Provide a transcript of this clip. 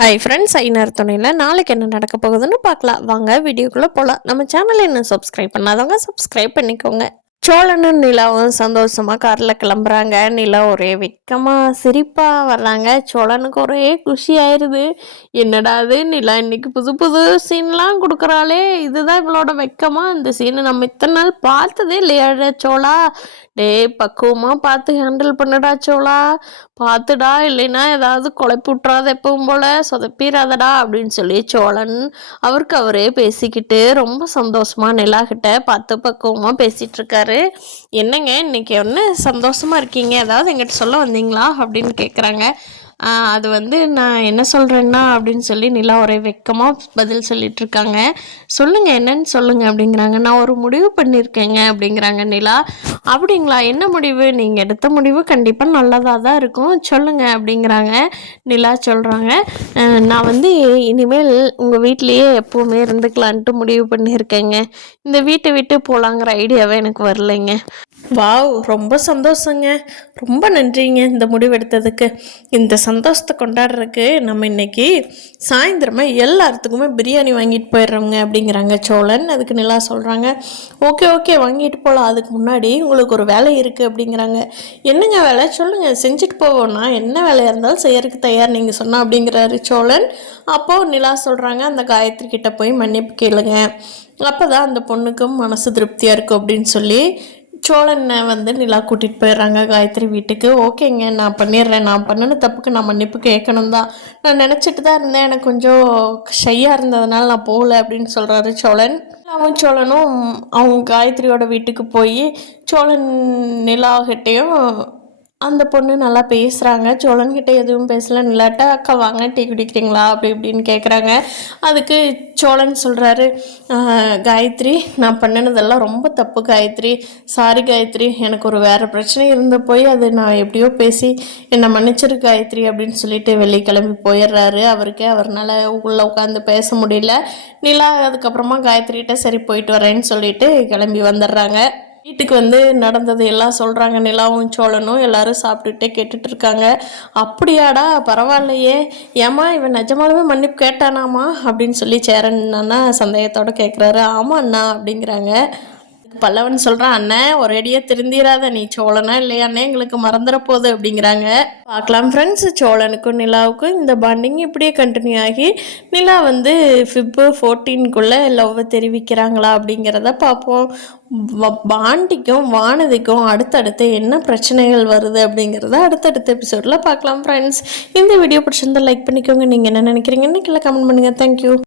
Hi friends, ஐநர் துணையில் நாளைக்கு என்ன நடக்க போகுதுன்னு பார்க்கலாம். வாங்க வீடியோக்குள்ளே போகலாம். நம்ம சேனலை இன்னும் சப்ஸ்கிரைப் பண்ணாதவங்க சப்ஸ்கிரைப் பண்ணிக்கோங்க. சோழனும் நிலாவும் சந்தோஷமா காரில் கிளம்புறாங்க. நிலா ஒரே வெக்கமாக சிரிப்பாக வர்றாங்க. சோழனுக்கு ஒரே குஷி ஆயிடுது. என்னடா அது, நிலா இன்னைக்கு புது புது சீன்லாம் கொடுக்குறாளே, இதுதான் இவளோட வெக்கமா? இந்த சீனை நம்ம இத்தனை நாள் பார்த்ததே இல்லையா சோழா? டே, பக்குவமாக பார்த்து ஹேண்டில் பண்ணுடா சோழா, பார்த்துடா, இல்லைன்னா ஏதாவது குழப்பி விட்றாத, எப்பவும் போல சொதப்பிடாதடா அப்படின்னு சொல்லி சோழன் அவருக்கு அவரே பேசிக்கிட்டு ரொம்ப சந்தோஷமாக நிலா கிட்ட பார்த்து பக்குவமாக பேசிகிட்டு இருக்காரு. என்னங்க இன்னைக்கு என்ன சந்தோஷமாக இருக்கீங்க, ஏதாவது எங்கிட்ட சொல்ல வந்தீங்களா அப்படின்னு கேட்குறாங்க. அது வந்து நான் என்ன சொல்கிறேன்னா அப்படின்னு சொல்லி நிலா ஒரே வெக்கமாக பதில் சொல்லிட்டு இருக்காங்க. சொல்லுங்கள், என்னன்னு சொல்லுங்கள் அப்படிங்கிறாங்க. நான் ஒரு முடிவு பண்ணியிருக்கேங்க அப்படிங்கிறாங்க நிலா. அப்படிங்களா, என்ன முடிவு? நீங்கள் எடுத்த முடிவு கண்டிப்பாக நல்லதாக தான் இருக்கும், சொல்லுங்கள் அப்படிங்கிறாங்க. நிலா சொல்கிறாங்க, நான் வந்து இனிமேல் உங்கள் வீட்லேயே எப்போவுமே இருந்துக்கலான்ட்டு முடிவு பண்ணியிருக்கேங்க. இந்த வீட்டை விட்டு போகலாங்கிற ஐடியாவே எனக்கு வரலைங்க. வாவ், ரொம்ப சந்தோஷங்க, ரொம்ப நன்றிங்க இந்த முடிவு எடுத்ததுக்கு. இந்த சந்தோஷத்தை கொண்டாடுறதுக்கு நம்ம இன்னைக்கு சாயந்தரமா எல்லாத்துக்குமே பிரியாணி வாங்கிட்டு போயிடுறோங்க அப்படிங்கிறாங்க சோழன். அதுக்கு நிலா சொல்கிறாங்க, ஓகே ஓகே வாங்கிட்டு போகலாம், அதுக்கு முன்னாடி உங்களுக்கு ஒரு வேலை இருக்குது அப்படிங்கிறாங்க. என்னங்க வேலை, சொல்லுங்கள், செஞ்சுட்டு போவோம், நான் என்ன வேலையாக இருந்தாலும் செய்யறதுக்கு தயார் நீங்கள் சொன்னால் அப்படிங்கிறாரு சோழன். அப்போது நிலா சொல்கிறாங்க, அந்த காயத்ரி கிட்ட போய் மன்னிப்பு கேளுங்க, அப்போ தான் அந்த பொண்ணுக்கும் மனசு திருப்தியாக இருக்கும் அப்படின்னு சொல்லி சோழனை வந்து நிலா கூட்டிகிட்டு போயிடுறாங்க காயத்ரி வீட்டுக்கு. ஓகேங்க, நான் பண்ணிடுறேன், நான் பண்ணின தப்புக்கு நான் மன்னிப்பு கேட்கணும் தான், நான் நினச்சிட்டு தான் இருந்தேன், எனக்கு கொஞ்சம் ஷையாக இருந்ததுனால நான் போகல அப்படின்னு சொல்கிறாரு சோழன். அவன் சோழனும் அவங்க காயத்ரியோட வீட்டுக்கு போய் சோழன் நிலாகிட்டையும் அந்த பொண்ணு நல்லா பேசுகிறாங்க. சோழன்கிட்ட எதுவும் பேசல. நிலாட்ட அக்கா வாங்க டீ குடிக்கிறீங்களா அப்படி இப்படின்னு கேட்குறாங்க. அதுக்கு சோழன் சொல்கிறாரு, காயத்ரி, நான் பண்ணினதெல்லாம் ரொம்ப தப்பு காயத்ரி, சாரி காயத்ரி, எனக்கு ஒரு வேறு பிரச்சனை இருந்து போய் அது நான் எப்படியோ பேசி என்னை மன்னிச்சிரு காயத்ரி அப்படின்னு சொல்லிட்டு வெளியே கிளம்பி போயிடுறாரு. அவருக்கே அவர்னால உள்ளே உட்காந்து பேச முடியல. நிலா அதுக்கப்புறமா காயத்ரிகிட்ட சரி போயிட்டு வரேன்னு சொல்லிட்டு கிளம்பி வந்துடுறாங்க. வீட்டுக்கு வந்து நடந்தது எல்லாம் சொல்கிறாங்க. நிலாவும் சோழனும் எல்லாரும் சாப்பிட்டுட்டே கேட்டுட்டு இருக்காங்க. அப்படியாடா, பரவாயில்லையே, ஏமா இவன் நிஜமாலுமே மன்னிப்பு கேட்டானாமா அப்படின்னு சொல்லி சேரன் அண்ணா சந்தேகத்தோடு கேட்குறாரு. ஆமாம் அண்ணா அப்படிங்கிறாங்க. பல்லவன் சொல்கிறான், அண்ணன் ஒரேடியாக திருந்திராத, நீ சோழனா இல்லையாண்ணே எங்களுக்கு மறந்துட போகுது அப்படிங்கிறாங்க. பார்க்கலாம் ஃப்ரெண்ட்ஸ், சோழனுக்கும் நிலாவுக்கும் இந்த பாண்டிங் இப்படியே கண்டினியூ ஆகி நிலா வந்து ஃபிப்பு 14 லவ் தெரிவிக்கிறாங்களா அப்படிங்கிறத பார்ப்போம். பாண்டிக்கும் வானதிக்கும் அடுத்தடுத்து என்ன பிரச்சனைகள் வருது அப்படிங்கிறத அடுத்தடுத்த எபிசோடில் பார்க்கலாம் ஃப்ரெண்ட்ஸ். இந்த வீடியோ பிடிச்சிருந்தா லைக் பண்ணிக்கோங்க. நீங்கள் என்ன நினைக்கிறீங்கன்னு கீழே கமெண்ட் பண்ணுங்கள். தேங்க்யூ.